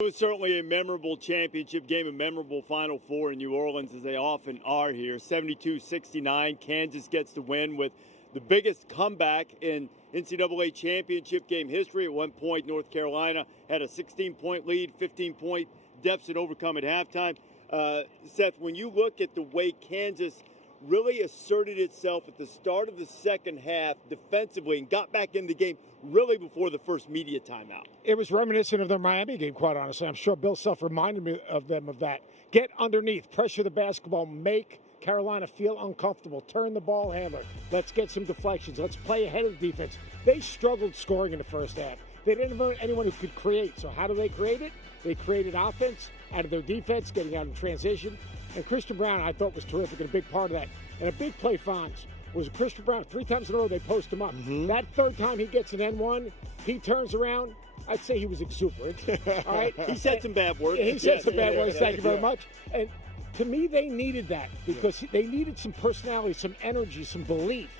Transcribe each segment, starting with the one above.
It was certainly a memorable championship game, a memorable Final Four in New Orleans, as they often are here. 72-69, Kansas gets the win with the biggest comeback in NCAA championship game history. At one point, North Carolina had a 16-point lead, 15-point deficit overcome at halftime. Seth, when you look at the way Kansas really asserted itself at the start of the second half defensively and got back in the game really before the first media timeout. It was reminiscent of their Miami game, quite honestly. I'm sure Bill Self reminded me of them of that. Get underneath, pressure the basketball, make Carolina feel uncomfortable, turn the ball handler. Let's get some deflections. Let's play ahead of the defense. They struggled scoring in the first half. They didn't have anyone who could create. So how do they create it? They created offense out of their defense, getting out in transition. And Christian Brown, I thought, was terrific and a big part of that. And a big play, Fonz, was Christian Brown. 3 times in a row, they post him up. That third time he gets an N1, he turns around. I'd say he was exuberant. All right? He said some bad words. He said some bad words. Thank you very much. And to me, they needed that because they needed some personality, some energy, some belief.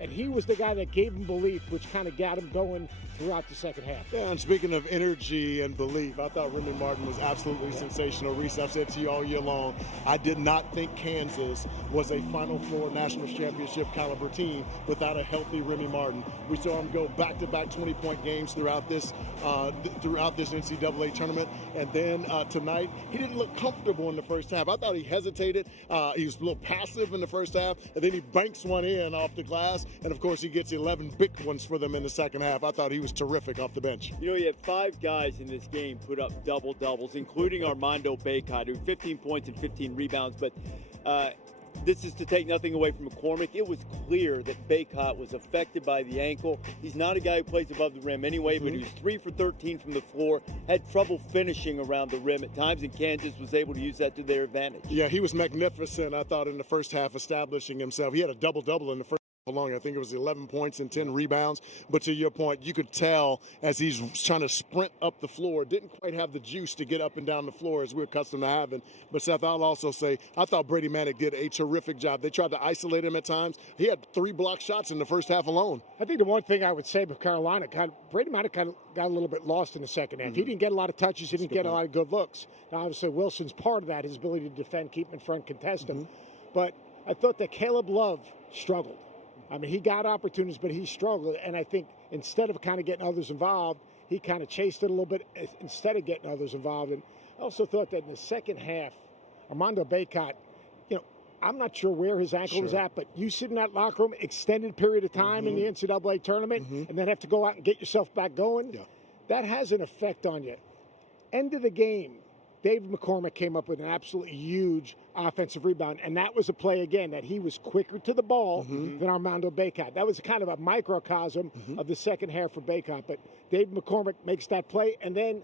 And he was the guy that gave him belief, which kind of got him going throughout the second half. Yeah, and speaking of energy and belief, I thought Remy Martin was absolutely sensational. Rece, I've said to you all year long, I did not think Kansas was a Final Four national championship caliber team without a healthy Remy Martin. We saw him go back-to-back 20-point games throughout this NCAA tournament. And then tonight, he didn't look comfortable in the first half. I thought he hesitated. He was a little passive in the first half, and then he banks one in off the glass. And, of course, he gets 11 big ones for them in the second half. I thought he was terrific off the bench. You know, you had 5 guys in this game put up double-doubles, including Armando Bacot, who 15 points and 15 rebounds. But this is to take nothing away from McCormick. It was clear that Bacot was affected by the ankle. He's not a guy who plays above the rim anyway, but he was 3 for 13 from the floor, had trouble finishing around the rim at times, and Kansas was able to use that to their advantage. Yeah, he was magnificent, I thought, in the first half, establishing himself. He had a double-double in the first long. I think it was 11 points and 10 rebounds. But to your point, you could tell as he's trying to sprint up the floor, didn't quite have the juice to get up and down the floor as we're accustomed to having. But Seth, I'll also say, I thought Brady Manick did a terrific job. They tried to isolate him at times. He had 3 block shots in the first half alone. I think the one thing I would say about Carolina, Brady Manick got a little bit lost in the second half. He didn't get a lot of touches. He didn't get a lot of good looks. Now, obviously, Wilson's part of that, his ability to defend, keep him in front, contest him. But I thought that Caleb Love struggled. I mean, he got opportunities, but he struggled. And I think instead of kind of getting others involved, he kind of chased it a little bit instead of getting others involved. And I also thought that in the second half, Armando Bacot, you know, I'm not sure where his ankle was at, but you sit in that locker room extended period of time in the NCAA tournament and then have to go out and get yourself back going, that has an effect on you. End of the game, David McCormick came up with an absolutely huge offensive rebound, and that was a play, again, that he was quicker to the ball than Armando Bacot. That was kind of a microcosm of the second half for Bacot. But David McCormick makes that play, and then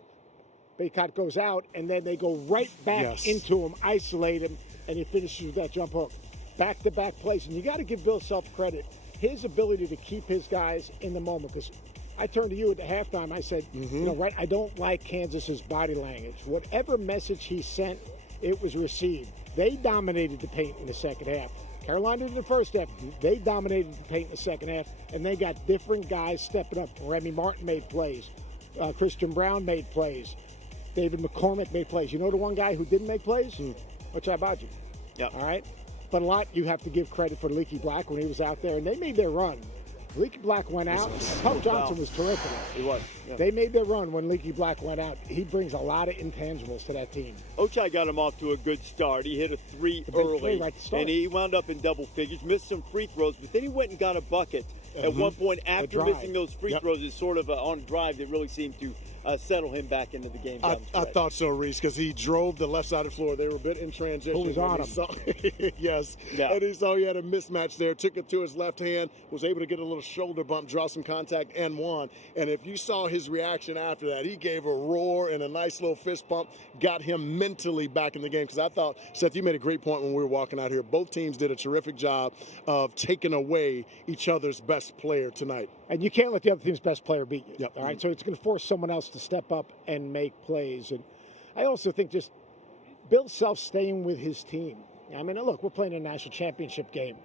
Bacot goes out, and then they go right back into him, isolate him, and he finishes with that jump hook. Back-to-back plays. And you got to give Bill Self credit. His ability to keep his guys in the moment, because I turned to you at the halftime. I said, you know, right, I don't like Kansas's body language. Whatever message he sent, it was received. They dominated the paint in the second half. Carolina did in the first half. They dominated the paint in the second half, and they got different guys stepping up. Remy Martin made plays. Christian Brown made plays. David McCormick made plays. You know the one guy who didn't make plays? What's that about you? All right? But a lot you have to give credit for Leaky Black when he was out there, and they made their run. Leaky Black went out. Puff Johnson was terrific. He was. Yeah. They made their run when Leaky Black went out. He brings a lot of intangibles to that team. Ochai got him off to a good start. He hit a 3 early, right to start. And he wound up in double figures, missed some free throws, but then he went and got a bucket at one point after missing those free throws. It's sort of on drive that really seemed to settle him back into the game. I thought so, Rece, because he drove the left-sided floor. They were a bit in transition. Who was on him? Yes. Yeah. And he saw he had a mismatch there, took it to his left hand, was able to get a little shoulder bump, draw some contact, and won. And if you saw his reaction after that, he gave a roar and a nice little fist bump, got him mentally back in the game. Because I thought, Seth, you made a great point when we were walking out here. Both teams did a terrific job of taking away each other's best player tonight. And you can't let the other team's best player beat you. All right, so it's going to force someone else to step up and make plays. And I also think just Bill Self staying with his team. I mean, look, we're playing a national championship game,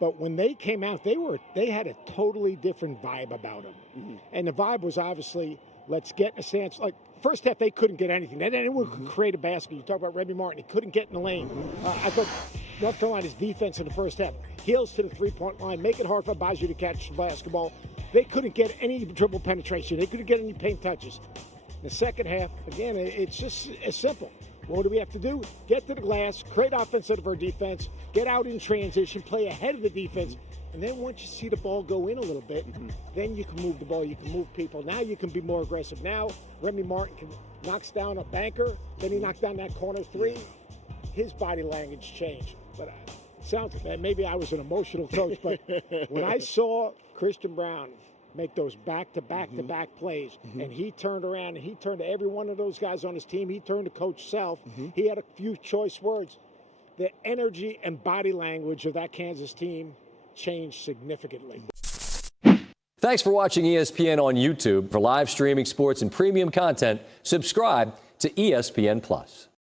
but when they came out, they had a totally different vibe about them. And the vibe was obviously let's get in a stance. Like, first half, they couldn't get anything. Anyone could create a basket. You talk about Remy Martin. He couldn't get in the lane. I thought North Carolina's defense in the first half, heels to the three-point line, make it hard for Baju to catch the basketball. They couldn't get any dribble penetration. They couldn't get any paint touches. The second half, again, it's just as simple. What do we have to do? Get to the glass, create offense out of our defense, get out in transition, play ahead of the defense. And then once you see the ball go in a little bit, then you can move the ball, you can move people. Now you can be more aggressive. Now Remy Martin knocks down a banker, then he knocked down that corner three. His body language changed. But maybe I was an emotional coach, but when I saw Christian Braun make those back-to-back plays, and he turned around and he turned to every one of those guys on his team. He turned to Coach Self. He had a few choice words. The energy and body language of that Kansas team changed significantly. Thanks for watching ESPN on YouTube. For live streaming sports and premium content, subscribe to ESPN+.